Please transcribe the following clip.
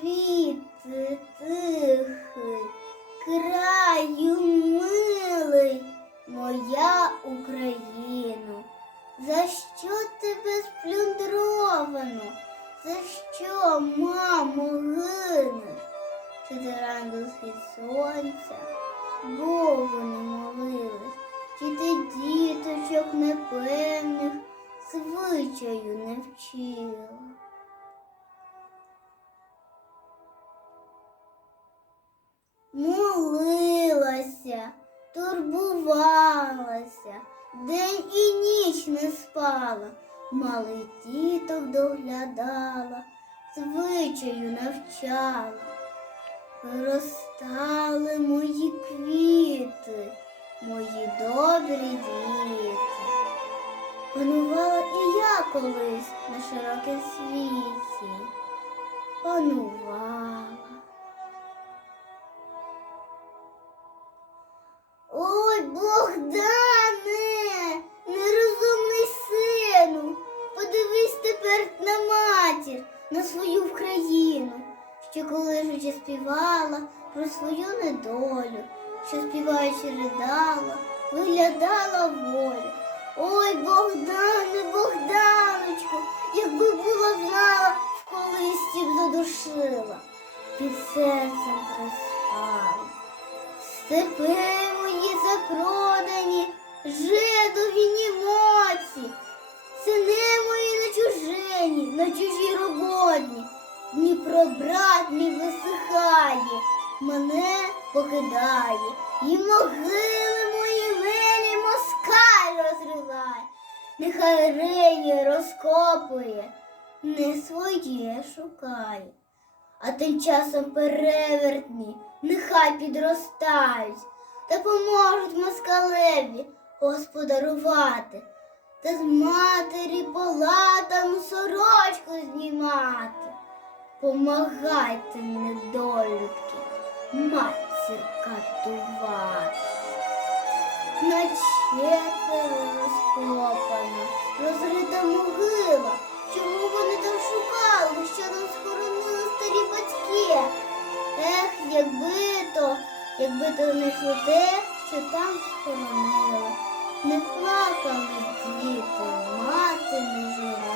квіти тихий, краю милий, моя Україно. За що тебе сплюндровано? За що, мамо, гинеш? Чи ти рано схід сонця? Богу не молилась, чи ти діточок непевних звичаю не вчила? Молилася, турбувалася, день і ніч не спала, малий діток доглядала, звичаю навчала. Виростали мої квіти, мої добрі діти. Панувала і я колись на широкім світі. Панувала. Ой, Богдане, нерозумний сину, подивись тепер на матір, на свою Вкраїну, що життя співала про свою недолю, що співаючи ридала, виглядала волю. Ой, Богдане, Богданочку, якби була знала, в колисті б задушила, під серцем приспала. Степи мої запродані, жидові німоці, сини мої на чужині, на чужій роботні. Дніпро брат мій висихає, мене покидає, і могили мої милі москаль розриває, нехай риє розкопує, не своє шукає. А тим часом перевертні нехай підростають та поможуть москалеві господарувати та з матері палатам сорочку знімати. Помагайте, недолітки матір катувати. На якби то знайшли те, що там схоронили. Не плакали діти, мати не жила.